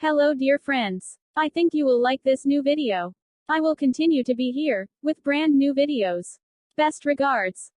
Hello dear friends. I think you will like this new video. I will continue to be here, with brand new videos. Best regards.